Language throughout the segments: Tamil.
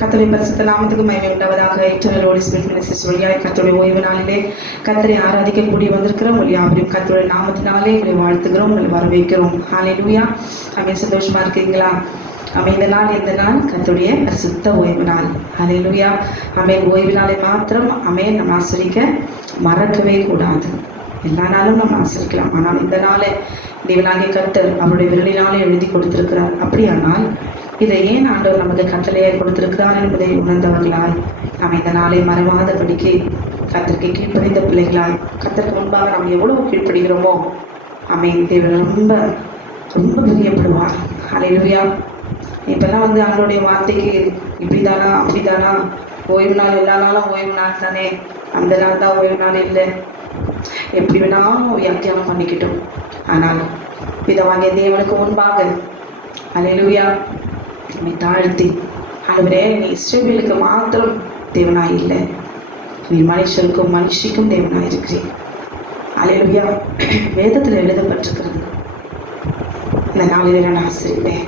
கத்தரை பரிசுத்த நாமத்துக்கு மகிமை உண்டாவதாக. இன்டர்னல் ஸ்பிரிட் மினிஸ்டர்ஸ் வழியாக கத்தருடைய ஓய்வு நாளிலே கத்தரை ஆராதிக்க கூடி வந்திருக்கிறோம் உங்கள் யாவரையும் கத்தருடைய நாமத்தினாலே உங்களை வாழ்த்துக்கிறோம் உங்களை வரவேற்கிறோம். ஹalleluya அமே சந்தோஷமா இருக்கீங்களா? அமை இந்த நாள் இந்த நாள் கத்துடைய பரிசுத்த ஓய்வு நாள். அலை லூயா அமையன் ஓய்வு நாளை மாத்திரம் அமே நம்ம ஆசிரிக்க மறக்கவே கூடாது. எல்லா நாளும் நம்ம ஆசிரிக்கலாம். ஆனால் இந்த நாளை தேவனாகிய கத்தர் அவருடைய விரலினாலே எழுதி கொடுத்திருக்கிறார். அப்படியானால் இதை ஏன் ஆண்டவர் நமக்கு கட்டளையை கொடுத்திருக்கிறார் என்பதை உணர்ந்தவர்களாய் நாம் இந்த நாளை மறைவாதபடிக்கு கத்திற்கு கீழ்ப்படிந்த பிள்ளைகளாய் கத்தருக்கு முன்பாக நாம் எவ்வளவு கீழ்ப்படுகிறோமோ அமை தேவன் ரொம்ப ரொம்ப பிரியப்படுவார். அலையிலுவியா இப்பெல்லாம் வந்து அவங்களுடைய வார்த்தைக்கு இப்படிதானா அப்படிதானா? ஓய்வு நாள் எல்லா நாளும் ஓய்வு நாள் தானே? அந்த நாள் தான் ஓய்வு நாள் இல்லை. எப்படி வேணாலும் வியாக்கியானம் பண்ணிக்கிட்டோம். ஆனால் பிதவாகிய தேவனுக்கு முன்பாக அலையிலுவியா நம்மை தாழ்த்தி ஆண்டவரே நீ இஸ்ரேபியலுக்கு மாத்திரம் தேவனாய் இல்லை. நீ மனுஷருக்கும் மனுஷிக்கும் தேவனாய் இருக்கிறேன் அலையிலுயா வேதத்தில் எழுதப்பட்டிருக்கிறது. இந்த நாளில் நான் ஆசிரிப்பேன்.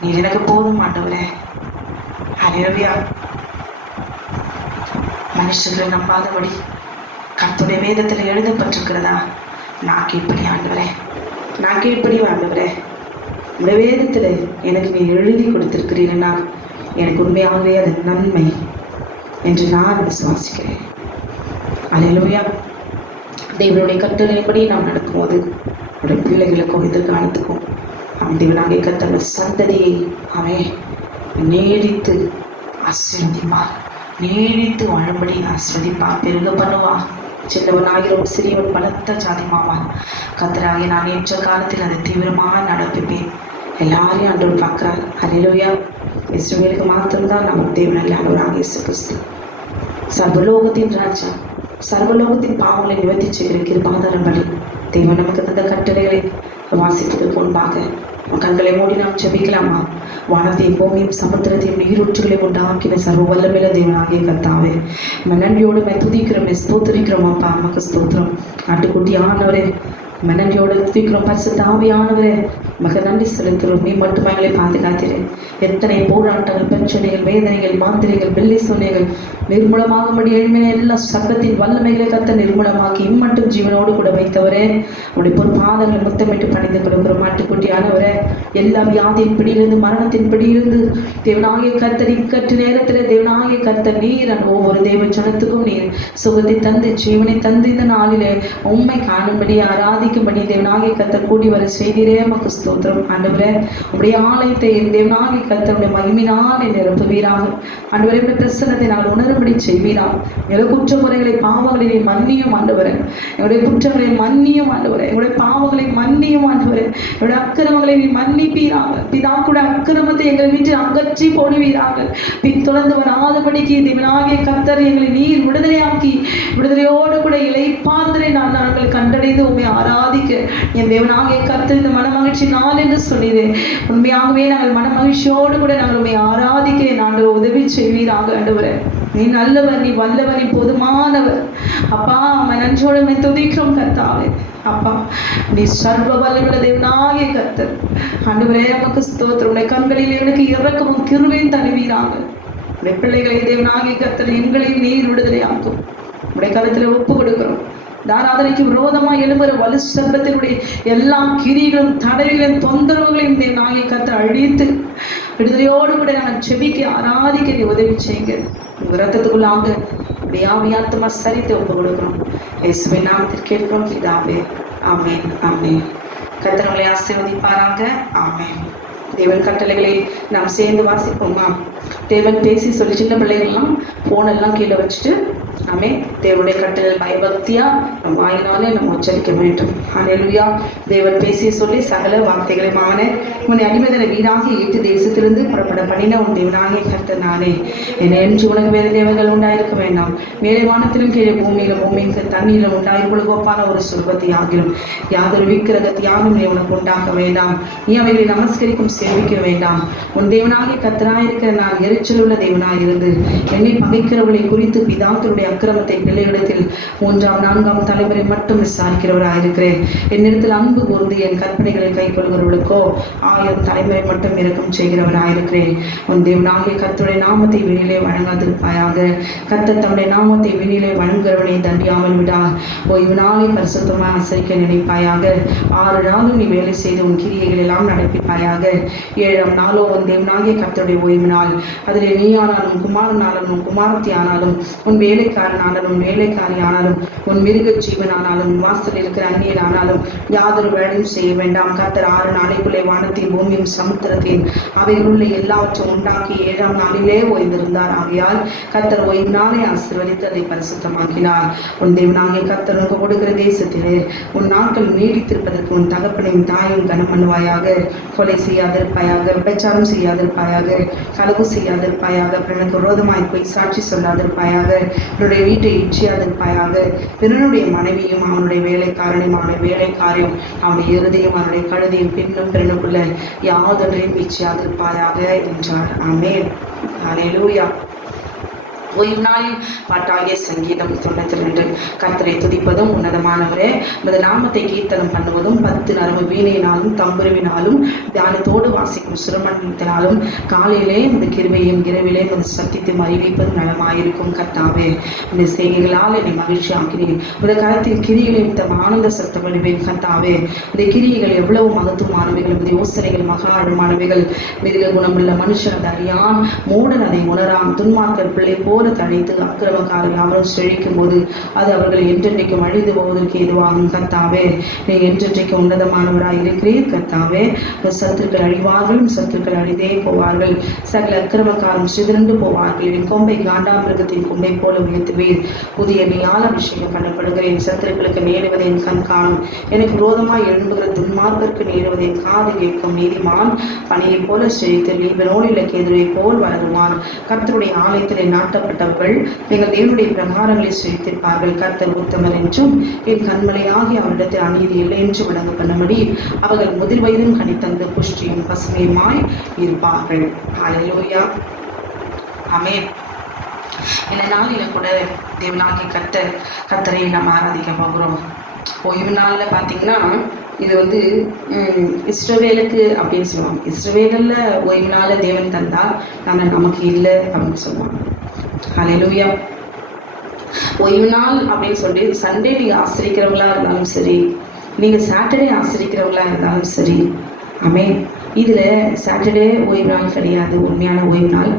நீ எனக்கு போதும் மாட்டவரே அலையிலுயா மனுஷர்கள் நம்பாதபடி கத்துடைய வேதத்தில் எழுதப்பட்டிருக்கிறதா? நான் கீழ்ப்படி ஆண்டவரே. நான் கீழ்ப்படி ஆண்டவரே. இந்த வேதத்தில் எனக்கு நீ எழுதி கொடுத்திருக்கிறீன்னா எனக்கு உண்மையாகவே அது நன்மை என்று நான் விசுவாசிக்கிறேன். அலையிலுமையா தேவனுடைய கட்டளையின்படி நாம் நடக்கும்போது நம்முடைய பிள்ளைகளுக்கும் எதிர்காலத்துக்கும் அவன் தேவனாகிய கத்தன சந்ததியை அவன் நீடித்து ஆசீர்வதிப்பார். நீடித்து வாழும்படி ஆஸ்வதிப்பார் பெருக பண்ணுவார் சின்னவனாகிறவன் சிறியவன் பலத்த சாதிமாவான் கத்தராகி நான் ஏற்ற காலத்தில் அதை தீவிரமாக நடப்பிப்பேன். எல்லாரையும் ஆண்டவர் பார்க்குறார். அலையிலோயா இஸ்ரவேலுக்கு மாத்திரம்தான் நம்ம தேவன் இல்லை இயேசு கிறிஸ்து சர்வலோகத்தின் ராஜா சர்வலோகத்தின் பாவங்களை நிவர்த்தி செய்கிற கிருபாதாரம் பலி. தேவன் நமக்கு தந்த கட்டளைகளை வாசிப்பதற்கு முன்பாக கண்களை மூடி நாம் ஜெபிக்கலாமா? வானத்தையும் பூமியும் சமுத்திரத்தையும் நீரூற்றுகளையும் உண்டாக்கின சர்வ வல்லமையில தேவனாகிய கர்த்தாவே நம்ம நன்றியோடு துதிக்கிறோம் ஸ்தோத்திரிக்கிறோம் அப்பா அம்மாக்கு ஸ்தோத்திரம். ஆட்டுக்குட்டி ஆனவரே மனநியோடு துதிக்கிறோம் பரிசுத்த ஆவியானவரே மக நன்றி செலுத்துகிறோம். நீ மட்டும் எங்களை பாதுகாக்கிறேன் எத்தனை போராட்டங்கள் பிரச்சனைகள் வேதனைகள் மாந்திரைகள் வெள்ளி சொன்னைகள் நிர்மூலமாகும்படி எழுமின எல்லா சக்கத்தின் வல்லமைகளை கத்த நிர்மூலமாக்கி இம்மட்டும் ஜீவனோடு கூட வைத்தவரே. உடைய பொற்பாதங்களை முத்தமிட்டு பணிந்து கொடுக்கிறோம். மாட்டுக்குட்டியானவரே எல்லா வியாதியின் பிடியிலிருந்து மரணத்தின் பிடியிலிருந்து தேவனாகிய கர்த்தர் இக்கற்று நேரத்தில் தேவனாகிய கர்த்தர் நீர் ஒவ்வொரு தேவ ஜனத்துக்கும் நீர். சுகத்தை தந்து ஜீவனை தந்து இந்த நாளிலே உண்மை காணும்படி ஆராதிக்கும்படி தேவனாகிய கத்தர் கூடி வர செய்திரே. மக்கு ஸ்தோத்திரம். ஆண்டவரே உடைய ஆலயத்தை என் தேவனாகிய கர்த்தருடைய மகிமினால் நிரப்புவீராக. ஆண்டவரே உடைய பிரசன்னத்தை நான் உணரும்படி செய்வீராக. எங்களுடைய குற்றமுறைகளை பாவங்களை பாவங்களிலே மன்னியும் ஆண்டவரே. என்னுடைய குற்றங்களை மன்னியும் ஆண்டவரே. எங்களுடைய பாவங்களை மன்னியும் ஆண்டவரே. என்னுடைய அக்கிரமங்களை நீ மன்னிப்பீராக. பிதா கூட அக்கிரமத்தை எங்கள் வீட்டில் அகற்றி போடுவீராக. பின் தொடர்ந்து வராதபடிக்கு தேவனாகிய கர்த்தர் எங்களை நீர் விடுதலையாக்கி விடுதலையோடு கூட இலைப்பாந்தரை நான் நாங்கள் கண்டடைந்து உண்மை ஆராதிக்க. என் தேவனாகிய கத்து இந்த மன மகிழ்ச்சி நாள் என்று சொல்லிது உண்மையாகவே நாங்கள் மன மகிழ்ச்சியோடு கூட நாங்கள் உண்மை ஆராதிக்க நாங்கள் உதவி செய்வீராக ஆண்டவரே. நீ நல்லவர் நீ வல்லவர் நீ போதுமானவர். அப்பா அம்மா நன்றோடு உம்மை துதிக்கிறோம் கத்தாவே அப்பா நீ சர்வ வல்லமுள்ள தேவனாகிய கத்தர் ஆண்டவரே நமக்கு ஸ்தோத்திரம். உடைய கண்களில் எனக்கு இறக்கமும் கிருவையும் தருவீராங்க உடைய பிள்ளைகளை தேவனாகிய கத்தர் எங்களையும் நீர் விடுதலையாக்கும். உடைய கருத்தில் ஒப்பு கொடுக்கிறோம் தாராதனைக்கு விரோதமாக எழும்புற வலு சப்தத்தினுடைய எல்லா கிரிகளும் தடைகளையும் தொந்தரவுகளையும் இந்த நாயை கர்த்தர் அழித்து விடுதலையோடு கூட நாங்கள் செவிக்கு ஆராதிக்க நீ உதவி செய்யுங்க. உங்கள் ரத்தத்துக்குள்ளாங்க வியாபியாத்தமாக சரித்து ஒப்பு கொடுக்குறோம் இயேசுவை நாமத்தில் கேட்கிறோம் பிதாவே. ஆமேன் ஆமேன். கத்தனங்களை ஆசீர்வதிப்பாராங்க ஆமேன். தேவன் கட்டளைகளை நாம் சேர்ந்து வாசிப்போமா. தேவன் பேசி சொல்லி சின்ன பிள்ளைகள்லாம் ஃபோனெல்லாம் கீழே வச்சுட்டு நாமே தேவனுடைய கட்டளை பயபக்தியா நம் வாயினாலே நம்ம உச்சரிக்க வேண்டும். அலையலுயா தேவன் பேசி சொல்லி சகல வார்த்தைகளை மான உன்னை அடிமதனை வீணாகி ஈட்டு தேசத்திலிருந்து புறப்பட பண்ணின உன் தேவனாகிய கர்த்தர் நானே என்னை என்று உனக்கு வேறு தேவர்கள் உண்டாயிருக்க வேண்டாம். மேலே வானத்திலும் கீழே பூமியிலும் பூமிக்கு தண்ணீரிலும் உண்டாயிருப்பது உலகோப்பான ஒரு சுலபத்தை ஆகிலும் யாதொரு விக்கிரகத்தை யாரும் நீ உனக்கு உண்டாக்க வேண்டாம். நீ அவைகளை நமஸ்கரிக்கும் சேவிக்க வேண்டாம். உன் தேவனாகிய கத்தனாயிருக்கிற நான் எரிச்சலுள்ள தேவனாயிருந்து என்னை பகைக்கிறவர்களை குறித்து பிதாக்களுடைய அக்கிரமத்தை பிள்ளையிடத்தில் மூன்றாம் நான்காம் தலைமுறை மட்டும் விசாரிக்கிறவராயிருக்கிறேன். என்னிடத்தில் அன்பு கூர்ந்து என் கற்பனைகளை கை கொள்கிறவர்களுக்கோ ஆயிரம் தலைமுறை மட்டும் இறக்கம் செய்கிறவராயிருக்கிறேன். உன் தேவனாகிய கத்துடைய நாமத்தை வெளியிலே வழங்காதிருப்பாயாக. கத்த தம்முடைய நாமத்தை வெளியிலே வழங்குகிறவனை தண்டியாமல் விடா. ஓய்வு நாளை பரிசுத்தமாக ஆசரிக்க நினைப்பாயாக. ஆறு நாளும் நீ வேலை செய்து உன் கிரியைகள் எல்லாம் நடப்பிப்பாயாக. ஏழாம் நாளோ உன் தேவனாகிய கர்த்தருடைய ஓய்வு நாள் அதிலே நீ ஆனாலும் குமாரன் ஆனாலும் குமாரத்தி ஆனாலும் உன் வேலைக்காரன் ஆனாலும் உன் வேலைக்காரி ஆனாலும் உன் மிருக ஜீவன் ஆனாலும் உன் வாசல் இருக்கிற அந்நியன் ஆனாலும் யாதொரு வேலையும் செய்ய வேண்டாம். கத்தர் ஆறு நாளைக்குள்ளே வானத்தையும் பூமியும் சமுத்திரத்தையும் அவைகளுள்ள எல்லாவற்றையும் உண்டாக்கி ஏழாம் நாளிலே ஓய்ந்திருந்தார். ஆகையால் கர்த்தர் ஓய்வு நாளை ஆசிர்வதித்து அதை பரிசுத்தமாக்கினார். உன் தேவனாகிய கர்த்தர் உங்க கொடுக்கிற தேசத்திலே உன் நாட்கள் நீடித்திருப்பதற்கு உன் தகப்பனையும் தாயும் கனம் பண்ணுவாயாக. கொலை செய்யாதிருப்பாயாக விபச்சாரம் செய்யாதிருப்பாயாக களவு செய்யாதிருப்பாயாக பிறனுக்கு விரோதமாய் போய் சாட்சி சொல்லாதிருப்பாயாக என்னுடைய வீட்டை இச்சியாதிருப்பாயாக பிறனுடைய மனைவியும் அவனுடைய வேலைக்காரனையும் அவனுடைய வேலைக்காரையும் அவனுடைய இறுதியும் அவனுடைய கழுதையும் பின்னும் பிறனுக்குள்ள யாதொன்றையும் இச்சியாதிருப்பாயாக என்றார். அமேன் ஹalleluya. ஓய்வு நாளின் பாட்டாகிய சங்கீதம் தொண்ணூத்தி ரெண்டு. கர்த்தரை துதிப்பதும் உன்னதமானவரே. உமது நாமத்தை கீர்த்தனம் பண்ணுவதும் பத்து நரம்பு வீணையினாலும் தம்புருவினாலும் தியானத்தோடு வாசிக்கும் சுரமண்டலத்தினாலும் காலையிலே இந்த கிருமையும் இரவிலே இந்த சத்தியத்தையும் அறிவிப்பது நலமாயிருக்கும் கர்த்தாவே. இந்த செய்கைகளால் என்னை மகிழ்ச்சி ஆக்கிறேன் இந்த காலத்தில் கிரிகளை தம் ஆனந்த சத்தம் அடிவேன் கர்த்தாவே. இந்த கிரியைகள் எவ்வளவு மகத்துவமானவைகள் உமது யோசனைகள் மகா ஆழமானவைகள். மிருக குணமுள்ள மனுஷன் அதை அறியான் மூடன் அதை உணரான். துன்மார்க்கர் பிள்ளை போல் போல தழைத்து அக்கிரமக்காரர் யாவரும் செழிக்கும் போது அது அவர்கள் என்றென்றைக்கும் அழிந்து போவதற்கு எதுவாகும் கர்த்தாவே. நீ என்றென்றைக்கும் உன்னதமானவராக இருக்கிறீர் கர்த்தாவே. சத்துருக்கள் அழிவார்கள் சத்துருக்கள் அழிந்தே போவார்கள். சகல அக்கிரமக்காரம் சிதறண்டு போவார்கள். என் கொம்பை காண்டாமிருகத்தின் கொம்பை போல உயர்த்துவீர். புதிய நீயால் அபிஷேகம் பண்ணப்படுகிறேன். சத்துருக்களுக்கு நேடுவதை என் கண் காணும். எனக்கு விரோதமாய் எழும்புகிற துன்மார்க்கருக்கு நேடுவதை காது கேட்கும். நீதிமான் பணியைப் போல செழித்து லீபனோடில் கேதுவை போல் வளருவான். கர்த்தருடைய ஆலயத்திலே நாட்டப்பட்டவர்கள் எங்கள் தேவனுடைய பிரகாரங்களை சுயத்திருப்பார்கள் கர்த்தர் உத்தமர் என்றும் என் கண்மலையாகி அவரிடத்தில் அநீதி இல்லை என்று விளங்க பண்ணும்படி அவர்கள் முதிர் வயதும் கணித்தந்த புஷ்டியும் பசுமையுமாய் இருப்பார்கள். அலையோயா அமே இந்த நாளில் கூட தேவனாகி கர்த்தர் கர்த்தரை நம்ம ஆராதிக்க போகிறோம். ஓய்வு நாளில் பார்த்தீங்கன்னா இது வந்து இஸ்ரவேலுக்கு அப்படின்னு சொல்லுவாங்க. இஸ்ரவேலில் ஓய்வு நாளில் தேவன் தந்தால் ஆனால் நமக்கு இல்லை அப்படின்னு சொல்லுவாங்க. ஹalleluya ஓய்வு நாள் அப்படின்னு சொல்லி சண்டே நீங்கள் ஆசிரிக்கிறவங்களா இருந்தாலும் சரி நீங்கள் சாட்டர்டே ஆசிரிக்கிறவங்களா இருந்தாலும் சரி ஆமே இதில் சாட்டர்டே ஓய்வு நாள் கிடையாது உண்மையான ஓய்வு நாள்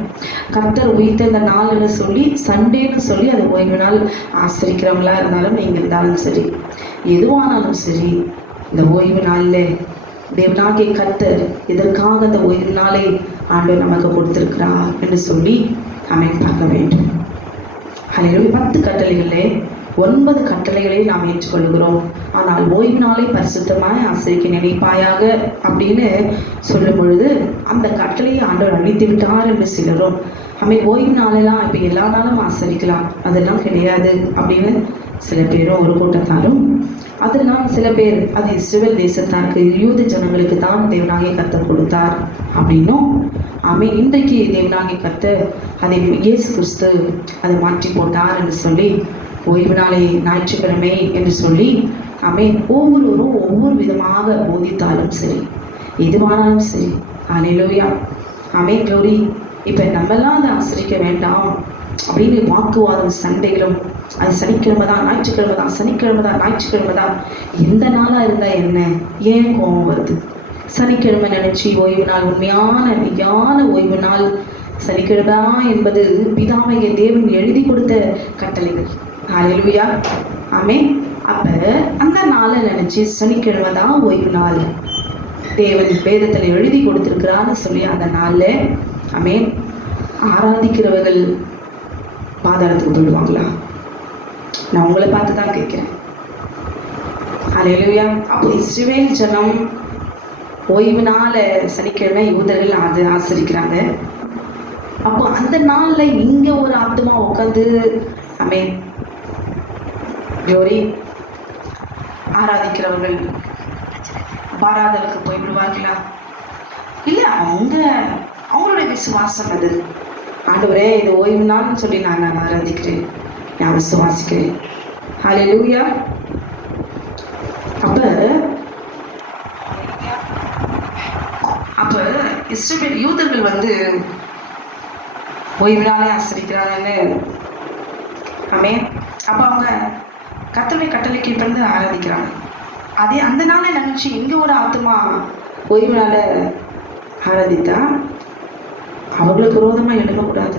கர்த்தர் உயிர்த்த இந்த நாள்னு சொல்லி சண்டேன்னு சொல்லி அது ஓய்வு நாள் ஆசிரிக்கிறவங்களா இருந்தாலும் நீங்கள் இருந்தாலும் சரி. எதுவானாலும் சரி இந்த ஓய்வு நாளில் தேவனாகிய கர்த்தர் இதற்காக அந்த ஓய்வு நாளை ஆண்டவர் நமக்கு கொடுத்திருக்கிறார் என்று சொல்லி அமைப்பு வேண்டும். ஹalleluya. பத்து கட்டளைகளே. ஒன்பது கட்டளைகளை நாம் ஏற்றுக்கொள்கிறோம் ஆனால் ஓய்வு நாளை பரிசுத்தமாய் ஆசிரியக்க நினைப்பாயாக அப்படின்னு சொல்லும் பொழுது அந்த கட்டளையை ஆண்டவர் அழித்து விட்டார் என்று சிலரும் அமை ஓய்வு நாளெல்லாம் இப்போ எல்லா நாளும் ஆசரிக்கலாம். அதெல்லாம் கிடையாது. அப்படின்னு சில பேரும் ஒரு கூட்டத்தாரும் அதெல்லாம் சில பேர் அது இஸ்ரேல் தேசத்தாருக்கு யூத ஜனங்களுக்கு தான் தேவனாகிய கத்த கொடுத்தார் அப்படின்னும் அமை இன்றைக்கு தேவனாகிய கத்த அதை இயேசு கிறிஸ்து அதை மாற்றி போட்டார் என்று சொல்லி ஓய்வு நாளை ஞாயிற்றுக்கிழமை என்று சொல்லி ஆமே ஒவ்வொருவரும் ஒவ்வொரு விதமாக போதித்தாலும் சரி எதுவானாலும் சரி அலையிலோயா ஆமே க்ளோரி இப்போ நம்மெல்லாம் அதை ஆசிரிக்க வேண்டாம் அப்படின்னு வாக்குவாதம் சண்டைகளும் அது சனிக்கிழமை தான் ஞாயிற்றுக்கிழமை தான் சனிக்கிழமை தான் ஞாயிற்றுக்கிழமை தான் எந்த நாளாக இருந்தால் என்ன ஏன் கோபம் வருது? சனிக்கிழமை நினச்சி ஓய்வு நாள் உண்மையான மெய்யான ஓய்வு நாள் சனிக்கிழமை என்பது பிதாமைய தேவன் எழுதி கொடுத்த கட்டளைகள். ஹalleluya ஆமே அப்போ அந்த நாளை நினச்சி சனிக்கிழமை தான் ஓய்வு நாள். தேவன் வேதத்தில் எழுதி கொடுத்துருக்குறான்னு சொல்லி அந்த நாளில் ஆமே ஆராதிக்கிறவர்கள் பாதாளத்துக்கு விடுவாங்களா நான் உங்களை பார்த்து தான் கேட்குறேன். அலையிலுயா அப்போ இஸ்ரேல் ஜனம் ஓய்வு நாளை சனிக்கிழமை யூதர்கள் அது ஆசரிக்கிறாங்க. அப்போ அந்த நாளில் இங்கே ஒரு ஆத்மா உட்காந்து அமே ஜோரி ஆராதிக்கிறவர்கள் பாராதலுக்கு போய் விடுவார்களா? அவங்க அவங்களுடைய விசுவாசம் அது. ஆண்டவரே இது ஓய்வு நாள்னு சொல்லி நான் நான் ஆராதிக்கிறேன். நான் விசுவாசிக்கிறேன். ஹalleluya அப்ப அப்ப இஸ்ரவேல் யூதர்கள் வந்து ஓய்வு நாளே ஆசிரிக்கிறாங்கன்னு. ஆமே அப்போ அவங்க கத்தருடைய கட்டளைக்கு பிறந்து ஆராதிக்கிறாங்க. அதே அந்த நாளில் நினச்சி எங்கள் ஒரு ஆத்மா ஓய்வு நாளை ஆராதித்தா? அவங்களுக்கு விரோதமாக எழுப்பக்கூடாது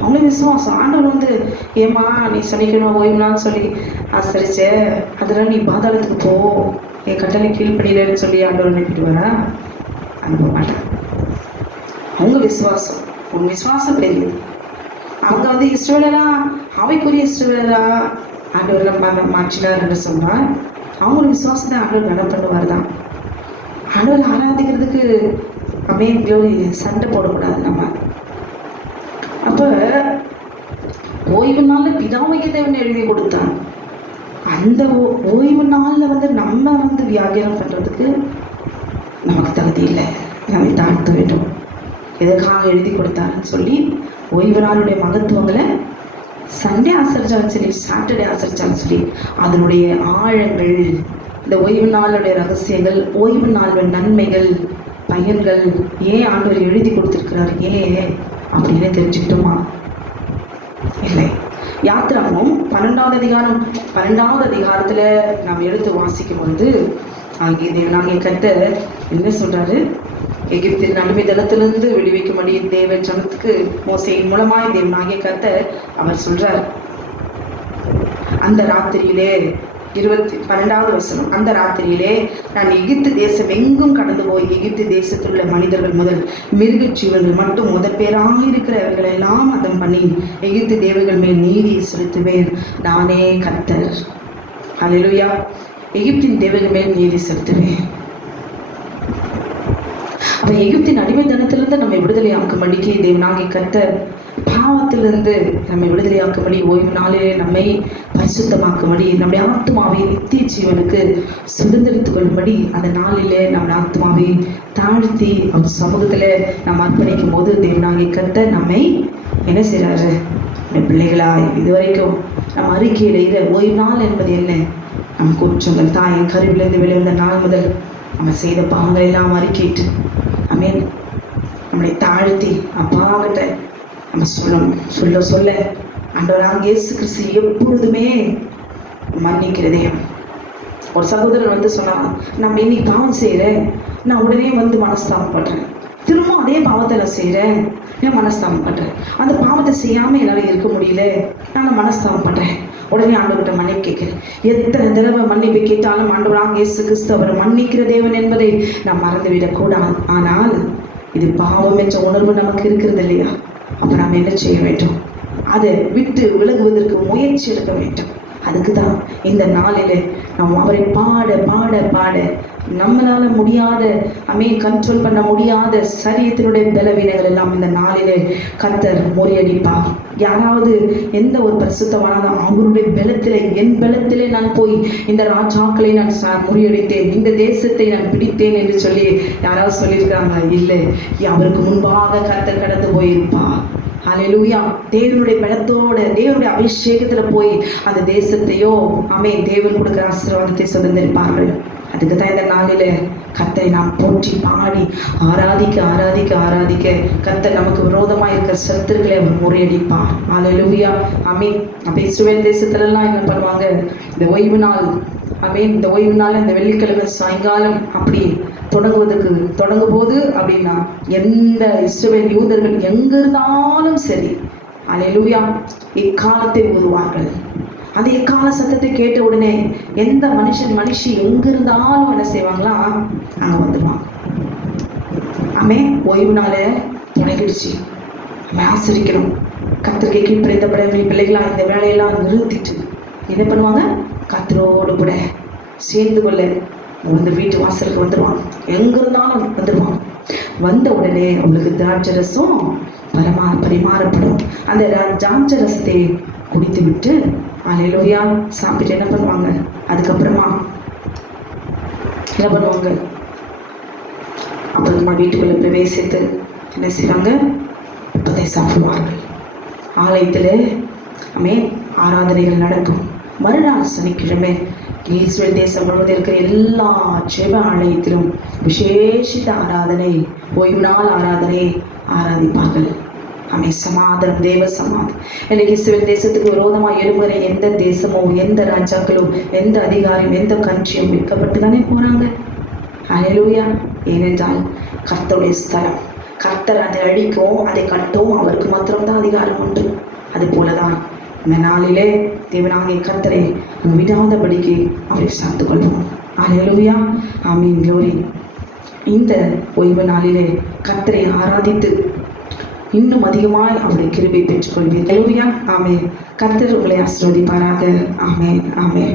அவங்களும் விசுவாசம். ஆண்டவர் வந்து ஏமா நீ சனிக்கணும் ஓய்வு சொல்லி ஆசரிச்ச அதெல்லாம் நீ பாதாளத்துக்கு போ. என் கட்டளை கீழ்ப்படியிலன்னு சொல்லி ஆண்டவர் அனுப்பிட்டு வரா? அனுப்ப மாட்டேன் அவங்க விசுவாசம். உன் விசுவாசம் பெரியது. அவங்க வந்து இஸ்ரோலரா அவைக்குரிய இஸ்ரோலரா ஆண்டவர்லாம் நம்ம மாற்றினார் என்று சொன்னால் அவங்களோட விசுவாசத்தை ஆண்டவர் கனம் பண்ணுவார் தான். ஆண்டவர் ஆராதிக்கிறதுக்கு அப்படியே சண்டை போடக்கூடாது நம்ம. அப்போ ஓய்வு நாளில் பிதாமைக்கு தேவன் எழுதி கொடுத்தான் அந்த ஓ- ஓய்வு நாளில் வந்து நம்ம வந்து வியாகியானம் பண்ணுறதுக்கு நமக்கு தகுதி இல்லை. நம்மை தாழ்த்த வேண்டும். எதற்காக எழுதி கொடுத்தாருன்னு சொல்லி ஓய்வு நாளுடைய மகத்துவங்களை சண்டே ஆசரிச்சாலும் சரி சாட்டர்டே ஆசரிச்சாலும் சரி அதனுடைய ஆழங்கள் இந்த ஓய்வு நாளுடைய ரகசியங்கள் ஓய்வு நாளுடைய நன்மைகள் பயன்கள் ஏன் ஆண்டவர் எழுதி கொடுத்துருக்கிறார் ஏன் அப்படின்னு தெரிஞ்சுக்கிட்டோமா? இல்லை. யாத்திராமும் பன்னெண்டாவது அதிகாரம் பன்னெண்டாவது அதிகாரத்தில் நாம் எடுத்து வாசிக்கும் பொழுது அங்கே நாங்கள் கர்த்தர் என்ன சொல்கிறாரு எகிப்தின் நடுமிதளத்திலிருந்து விடுவிக்கும்படி தேவ ஜனத்துக்கு மோசையின் மூலமாய் தேவனாகிய கத்த அவர் சொல்றார். அந்த ராத்திரியிலே இருபத்தி பன்னெண்டாவது வசனம் அந்த ராத்திரியிலே நான் எகிப்து தேசம் எங்கும் கடந்து போய் எகிப்து தேசத்தில் உள்ள மனிதர்கள் முதல் மிருக ஜீவன்கள் மட்டும் முதற் பேராயிருக்கிறவர்கள் எல்லாம் அதம் பண்ணி எகிப்து தேவர்கள் மேல் நீதியை செலுத்துவேன். நானே கத்தர் ஹalleluya. எகிப்தின் தேவர்கள் மேல் நீதி செலுத்துவேன். அந்த எகிப்தின் அடிமைத்தனத்திலிருந்து நம்மை விடுதலையாக்கும்படிக்கு தேவனாகிய கத்த பாவத்திலிருந்து நம்மை விடுதலையாக்கும்படி ஓய்வு நாளிலே நம்மை பரிசுத்தமாக்கும்படி நம்முடைய ஆத்மாவை நித்திய ஜீவனுக்கு சுதந்திரித்துக் கொள்ளும்படி அந்த நாளிலே நம்முடைய ஆத்மாவை தாழ்த்தி அவர் சமூகத்தில் நாம் அர்ப்பணிக்கும் போது தேவனாகிய கத்த நம்மை என்ன செய்கிறாரு பிள்ளைகளா பிள்ளைகளாய் இதுவரைக்கும் நம்ம அறிக்கையிடுகிற ஓய்வு நாள் என்பது என்ன? நம் குற்றங்கள் தாயின் கருவிலிருந்து வெளிவந்த நாள் முதல் நம்ம செய்த பாவங்கள் எல்லாம் அறிக்கையிட்டு நம்மளை தாழ்த்தி அப்பாகிட்ட நம்ம சொல்லணும் சொல்ல சொல்ல ஆண்டவராக இயேசு கிறிஸ்து எப்பொழுதுமே மன்னிக்கிறதே ஒரு சகோதரர் வந்து சொன்னால் நான் இன்னைக்கு பாவம் செய்கிறேன் நான் உடனே வந்து மனஸ்தாபப்படுறேன் திரும்பவும் அதே பாவத்தை நான் செய்கிறேன் நான் மனஸ்தாபம் பண்ணுறேன் அந்த பாவத்தை செய்யாமல் என்னால் இருக்க முடியல. நான் மனஸ்தாபம் பண்ணுறேன் உடனே ஆண்டவர்கிட்ட மன்னிப்பு கேட்கிறேன். எத்தனை தடவை மன்னிப்பு கேட்டாலும் ஆண்டவராக இயேசு கிறிஸ்து அவரை மன்னிக்கிற தேவன் என்பதை நாம் மறந்துவிடக்கூடாது. ஆனால் இது பாவம் என்ற உணர்வு நமக்கு இருக்கிறது இல்லையா? அப்போ நாம் என்ன செய்ய வேண்டும்? அதை விட்டு விலகுவதற்கு முயற்சி எடுக்க வேண்டும். அதுக்கு தான் இந்த நாளில் நாம் அவரை பாட பாட பாட நம்மளால முடியாத அமே கண்ட்ரோல் பண்ண முடியாத சரீரத்தினுடைய பலவீனங்கள் எல்லாம் இந்த நாளிலே கர்த்தர் முறியடிப்பார். யாராவது எந்த ஒரு பிரசுத்தமானாலும் அவருடைய பலத்திலே என் பலத்திலே நான் போய் இந்த ராஜாக்களை நான் ச- முறியடித்தேன் இந்த தேசத்தை நான் பிடித்தேன் என்று சொல்லி யாராவது சொல்லியிருக்காங்க இல்லை. அவருக்கு முன்பாக கர்த்தர் கடந்து போயிருப்பார். ஹalleluya தேவனுடைய பலத்தோட தேவனுடைய அபிஷேகத்துல போய் அந்த தேசத்தையோ அமே தேவன் கொடுக்குற ஆசீர்வாதத்தை சுதந்திருப்பார்கள் அதுக்கு தான் இந்த நாளில கத்தை நாம் போற்றி பாடி ஆராதிக்க ஆராதிக்க ஆராதிக்க கத்தை நமக்கு விரோதமா இருக்கிற சத்துருக்களை அவர் முறியடிப்பார். ஹalleluya அமீன் அப்ப இஸ்ரவேல் தேசத்துல எல்லாம் என்ன பண்ணுவாங்க? இந்த ஓய்வு நாள் அமீன் இந்த ஓய்வு நாள் இந்த வெள்ளிக்கிழமை சாயங்காலம் அப்படி தொடங்குவதற்கு தொடங்கும் போது அப்படின்னா எந்த இஸ்ரவேல் யூதர்கள் எங்கிருந்தாலும் சரி அல்லேலூயா இக்காலத்தை ஊதுவார்கள். அந்த எக்கால சத்தத்தை கேட்ட உடனே எந்த மனுஷன் மனுஷி எங்கிருந்தாலும் என்ன செய்வாங்களா? அங்கே வந்துடுவாங்க ஆமே ஓய்வு நாள தொடங்கிடுச்சு ஆசிரிக்கணும். கத்திரிக்கை கீழ்ப்படைந்த படைவெளி பிள்ளைகளா இந்த வேலையெல்லாம் நிறுத்திட்டு என்ன பண்ணுவாங்க? கத்திரோடு கூட சேர்ந்து கொள்ள வந்து வீட்டு வாசலுக்கு வந்துடுவான் எங்கே இருந்தாலும் வந்துடுவான் வந்த உடனே உங்களுக்கு திராட்சை ரசம் பரமா பரிமாறப்படும். அந்த ர- திராட்சை ரசத்தை குடித்து விட்டு அலையிலோயா சாப்பிட்டு என்ன பண்ணுவாங்க? அதுக்கப்புறமா என்ன பண்ணுவாங்க? அப்புறமா வீட்டுக்குள்ள பிரவேசித்து என்ன செய்வாங்க? அதை சாப்பிடுவார்கள். ஆலயத்தில் அமே ஆராதனைகள் நடக்கும். மறுநாள் சனிக்கிழமை இஸ்ரேல் தேசம் முழுவதும் இருக்கிற எல்லா ஜெப ஆலயத்திலும் விசேஷித்த ஆராதனை ஓய்வு நாள் ஆராதனை ஆராதிப்பார்கள். அமை சமாதானம் தேவ சமாதானம். எனக்கு இஸ்ரேல் தேசத்துக்கு விரோதமாக எழும்புகிற எந்த தேசமோ எந்த ராஜாக்களோ எந்த அதிகாரியும் எந்த கட்சியும் விற்கப்பட்டு தானே போகிறாங்க அலையலூயா ஏனென்றால் கர்த்தருடைய ஸ்தலம் கர்த்தர் அதை அழிக்கும் அதை கட்டவும் அவருக்கு மாத்திரம்தான் அதிகாரம் உண்டு. அது போலதான் இந்த நாளிலே தேவனாகிய கர்த்தரை விடாதபடிக்கு அவரை சார்ந்து கொள்வோம் அலையலுவியா ஆமீன் க்ளோரி இந்த ஓய்வு நாளிலே கர்த்தரை ஆராதித்து இன்னும் அதிகமாய் அவருடைய கிருபை பெற்றுக்கொள்வீர். அலுவியா ஆமே கர்த்தர் உங்களை ஆசிர்வதிப்பாராக. ஆமே ஆமே